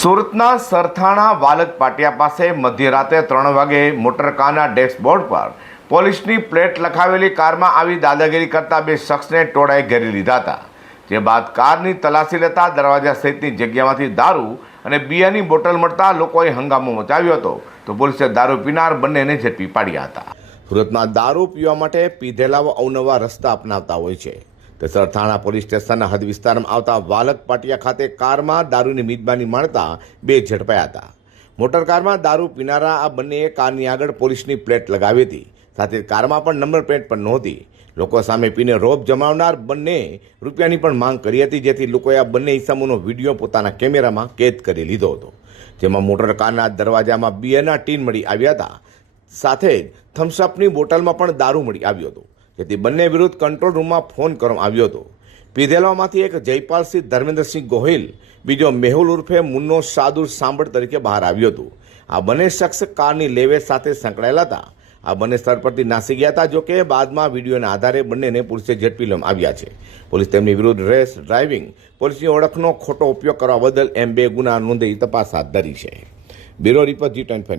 સુરતના સરથાણા વાલક પાટિયા પાસે મધ્યરાતે ત્રણ વાગે મોટરકારના ડેશબોર્ડ પર પોલીસની પ્લેટ લખાવેલી કારમાં આવી દાદાગીરી કરતા બે શખ્સને ટોળાએ ઘેરી લીધા હતા. જે બાદ કારની તલાશી લેતા દરવાજા સહિતની જગ્યામાંથી દારૂ અને બિયાની બોટલ મળતા લોકોએ હંગામો મચાવ્યો હતો. તો પોલીસે દારૂ પીનાર બંનેને ઝડપી પાડ્યા હતા. સુરતમાં દારૂ પીવા માટે પીધેલાઓ અવનવા રસ્તા અપનાવતા હોય છે. તે સરથાણા પોલીસ સ્ટેશનના હદ વિસ્તારમાં આવતા વાલક પાટિયા ખાતે કારમાં દારૂની મિતબાની માણતા બે ઝડપાયા હતા. મોટર કારમાં દારૂ પીનારા આ બંનેએ કારની આગળ પોલીસની પ્લેટ લગાવી હતી. સાથે કારમાં પણ નંબર પ્લેટ પણ નહોતી. લોકો સામે પીને રોબ જમાવનાર બંને રૂપિયાની પણ માંગ કરી હતી, જેથી લોકોએ આ બંને ઇસમોનો વીડિયો પોતાના કેમેરામાં કેદ કરી લીધો હતો. જેમાં મોટર કારના દરવાજામાં બિયરના ટીન મળી આવ્યા હતા. સાથે જ થમ્સઅપની બોટલમાં પણ દારૂ મળી આવ્યો હતો. જેથી બંને વિરુદ્ધ કંટ્રોલ રૂમમાં ફોન કરવામાં આવ્યો હતો. પીધેલામાંથી એક જયપાલસિંહ ધર્મેન્દ્રસિંહ ગોહિલ, બીજો મેહુલ ઉર્ફે મુન્નો સાદુર સાંભળ તરીકે બહાર આવ્યો હતો. આ બંને શખ્સ કારની લેવે સાથે સંકળાયેલા હતા. આ બંને સ્થળ પરથી નાસી ગયા હતા, જોકે બાદમાં વિડીયોના આધારે બંનેને પોલીસે ઝડપી લેવામાં આવ્યા છે. પોલીસ તેમની વિરુદ્ધ રેસ ડ્રાઇવિંગ, પોલીસની ઓળખનો ખોટો ઉપયોગ કરવા બદલ એમ બે ગુના નોંધી તપાસ હાથ ધરી છે. Bureau report G twenty